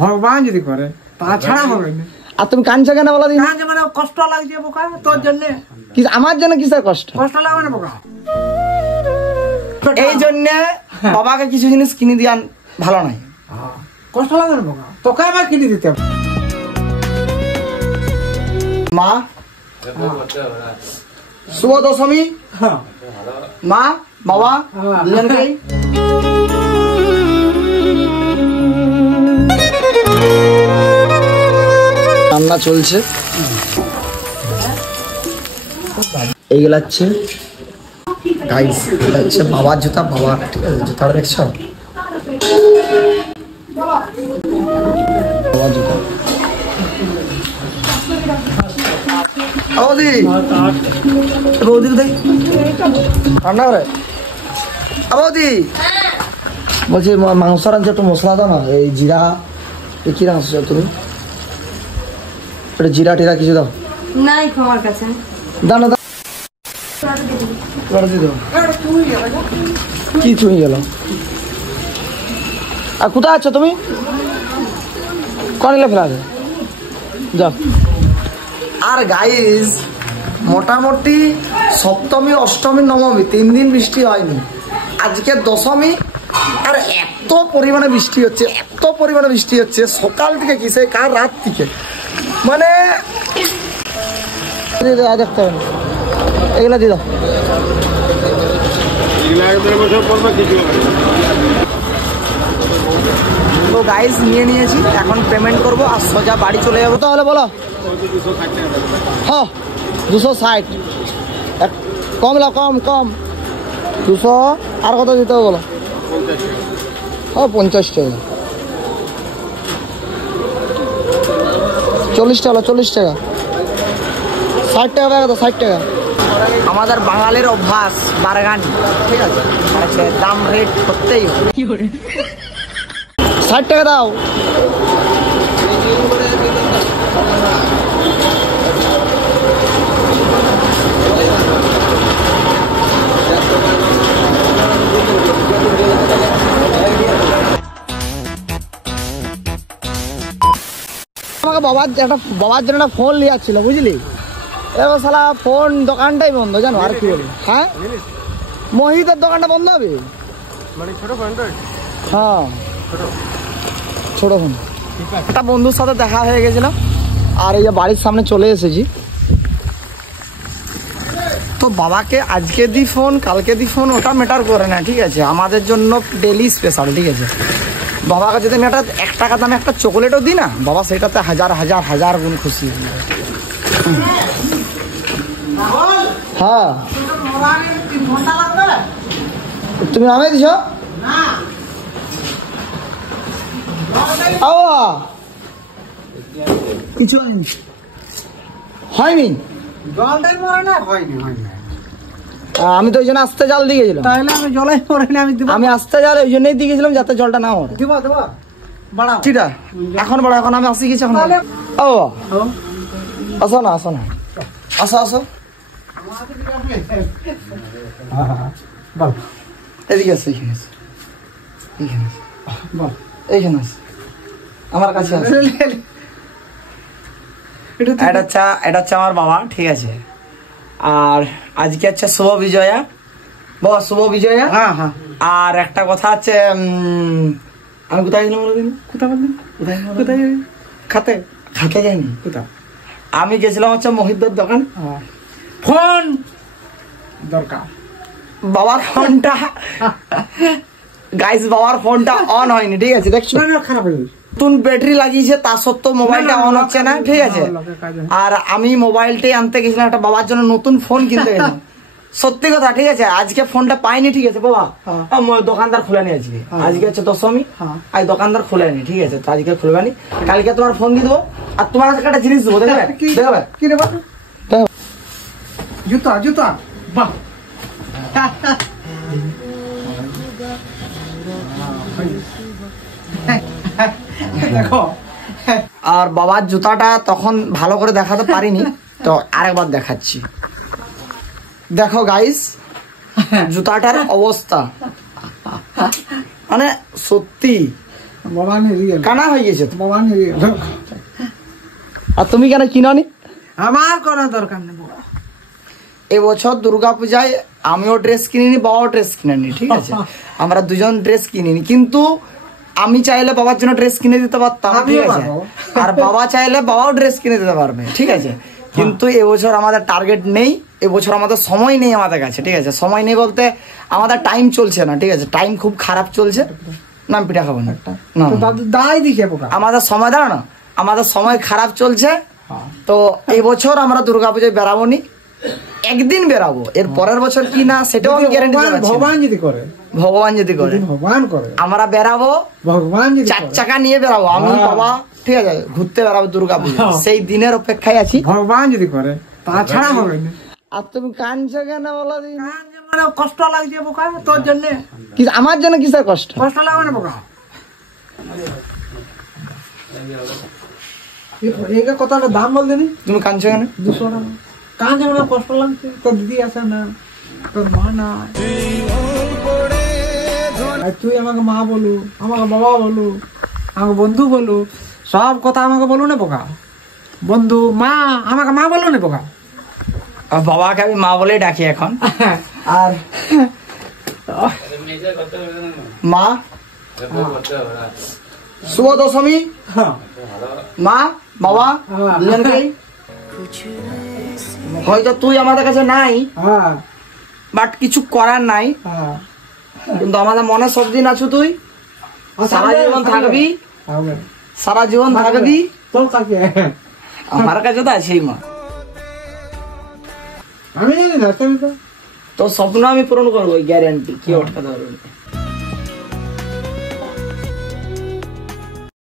ভগবান যদি করে তাছাড়া হবে না। আর তুমি কাঁদছো কেন বলো দিন? মানে কষ্ট লাগছে বোকা তোর জন্য। আমার জন্য কিসের কষ্ট? কষ্ট লাগবে না বোকা। এই জন্য বাবাকে কিছু জিনিস কিনে দিয়ান ভালো নাই। কষ্ট লাগবে না বোকা, তোকে আবার কিনে দিতে হবে। মা শুভ দশমী। মা বাবা দুজনকেই রান্না চলছে। এইগুলা হচ্ছে গাইস, এটা হচ্ছে বাবার জুতা। বাবার ঠিক আছে, জুতাটা দেখছো? বাবার জুতা। বৌদি বৌদি দেখ রান্না করে। বৌদি বলছি মাংস রাঁধছে, একটু মশলা দাও না। এই জিরা কি রাঁধছো তুমি? জিরা টিরা কিছু দাও। নাই আমার কাছে। দাও না, কি চুই গেল? আর কোথায় আছো তুমি? কনিলে ফেলা যাও। আর গাইস মোটামুটি সপ্তমী অষ্টমী নবমী 3 দিন বৃষ্টি হয়নি, আজকে দশমী আর এত পরিমাণে বৃষ্টি হচ্ছে, এত পরিমাণে বৃষ্টি হচ্ছে সকাল থেকে কি সেই কার রাত থেকে, মানে দেখতে হবে। এগুলো দিয়ে দাও। তো গাইস নিয়ে নিয়েছি, এখন পেমেন্ট করব আর সোজা বাড়ি চলে যাবো। তাহলে বলো। হ্যাঁ 260 কম লাও, কম কম 200। আর কত দিতে হবে বলো? ও 50 টাকা। 40 টাকা, 40 টাকা, 60 টাকা টাকা তো 60 টাকা। আমাদের বাঙালির অভ্যাস বারগানি, ঠিক আছে, দাম রেট করতেই 60 টাকা দাও। আমাকে বাবার জন্য একটা ফোন লিয়াচ্ছিল বুঝলি, এবার শালা ফোন দোকানটাই বন্ধ জানো। আর কি বলি, হ্যাঁ মোহিতের দোকানটা বন্ধ হবে। হ্যাঁ ছোট ফোন। একটা বন্ধুর সাথে দেখা হয়ে গেছিল আর এই যে বাড়ির সামনে চলে এসেছি। তো বাবাকে আজকে দি ফোন কালকে দি ফোন ওটা ম্যাটার করে না, ঠিক আছে, আমাদের জন্য ডেলি স্পেশাল, ঠিক আছে। বাবাকে যদি আমি একটা 1 টাকা দামে একটা চকোলেটও দিই না, বাবা সেটাতে হাজার হাজার হাজার গুণ খুশি। হ্যাঁ তুমি নামে দিছ কিছু হয়নি। আমি তো ওই জন্য আস্তে জাল দিয়ে গেছিলাম। তাহলে আমি জলে পরে না, আমি আস্তে জাল ওই জন্যই দিয়ে গেছিলাম যাতে জলটা না হয়। দিব দিব বাড়া ঠিক আছে, এখন বড়, এখন আমি আসি কিছু। এখন ও আসো না, আসো না, আসো আসো এদিকে আছে, এইখানে আছে, এইখানে আছে, এইখানে আছে আমার কাছে আছে। এটা হচ্ছে আমার বাবা, ঠিক আছে। আর আজকে হচ্ছে শুভ বিজয়া, বাবা শুভ বিজয়া। হ্যাঁ হ্যাঁ। আর একটা কথা আছে, আমি কোথায় গেলাম বলদিন? কোথায় বললেন? কোথায় খাতে খাতে যাইনি, কোথায় আমি গেছিলাম হচ্ছে মোহিতদের দোকান। ফোন দরকার, বাবার ফোনটা গাইস বাবার ফোনটা অন হয়নি, ঠিক আছে, দেখছো খারাপ হয়ে নতুন ব্যাটারি লাগিয়েছে, তা সত্ত্বেও মোবাইলটা অন হচ্ছে না, ঠিক আছে। আর আমি মোবাইলটাই আনতে গেছিলাম, একটা বাবার জন্য নতুন ফোন কিনতে গেছিলাম, সত্যি কথা, ঠিক আছে। আজকে ফোনটা পাইনি, ঠিক আছে বাবা, দোকানদার খুলেনি আজকে, আজকে হচ্ছে দশমী, আজ দোকানদার খুলেনি, ঠিক আছে। তো আজকে খুলবেনি, কালকে তোমার ফোন দিয়ে দেবো আর তোমার কাছে একটা জিনিস দেবো, দেখবে দেখবে কি রে বাবা? জুতা জুতা বাহ দেখো। আর বাবার জুতাটা তখন ভালো করে দেখাতে পারিনি, তো আরেকবার দেখাচ্ছি। দেখো গাইস জুতাটার অবস্থা মানে সত্যি বাবা নিয়ে কানা হয়ে গেছে তো। বাবা নিয়ে আর তুমি কেন কিনোনি? আমার কোনো দরকার নেই বাবা। এবছর দুর্গাপূজায় আমিও ড্রেস কিনিনি, বাবাও ড্রেস কিনেনি, ঠিক আছে? আমরা দুজন ড্রেস কিনিনি, কিন্তু আমি চাইলে বাবার জন্য ড্রেস কিনে দিতে পারতাম, ঠিক আছে? আর বাবা চাইলে বাবাও ড্রেস কিনে দিতে পারবে, ঠিক আছে? কিন্তু এবছর আমাদের টার্গেট নেই, এবছর আমাদের সময় নেই আমাদের কাছে, ঠিক আছে? সময় নেই বলতে আমাদের টাইম চলছে না, ঠিক আছে? টাইম খুব খারাপ চলছে। না পিঠা খাবো না, না দাদু দাই দিছে বোকা। আমাদের সময় দাও না, আমাদের সময় খারাপ চলছে। তো এবছর আমরা দুর্গাপূজায় বেরাবো নি, একদিন বেরাবো, এর পরের বছর কি না সেটাও আমি গ্যারান্টি দিতে পারছি না। ভগবান যদি করে, ভগবান যদি করে, ভগবান করে আমরা বেরাবো, ভগবান যদি চার চাকা নিয়ে বেরাবো, আমি বাবা, ঠিক আছে? ঘুরতে বেরাবো দুর্গাপূজা, সেই দিনের অপেক্ষায় আছি। ভগবান যদি করে, তাছাড়া হবে না। আর তুমি কাঁদছো কেন বলো দিন? মানে কষ্ট লাগছে বোকা তোর জন্য। আমার জন্য কিসের কষ্ট? কষ্ট লাগবে না বোকা। এই কথাটা দাম বল দেনি। তুমি কাঁদছো কেন? 200 টাকা কান যেমন কষ্ট লাগছে, তোর দিদি আছে না, তোর মা না, আর তুই আমাকে মা বলু, আমাকে বাবা বলু, আমাকে বন্ধু বলু, সব কথা আমাকে বলু না বোকা। বন্ধু মা, আমাকে মা বলু না বোকা। আর বাবাকে আমি মা বলেই ডাকি এখন। আর মা শুভ দশমী, মা বাবা দুজনকেই। হয়তো তুই আমাদের কাছে নাই, হ্যাঁ বাট কিছু করার নাই, হ্যাঁ, কিন্তু আমাদের মনে সব দিন আছো তুই, সারা জীবন থাকবি, সারা জীবন থাকবি তোর কাছে। আমার কাছে তো আছেই মা। আমি জানি না, তোর স্বপ্ন আমি পূরণ করবো, গ্যারান্টি, কি অটকাতে পারবো।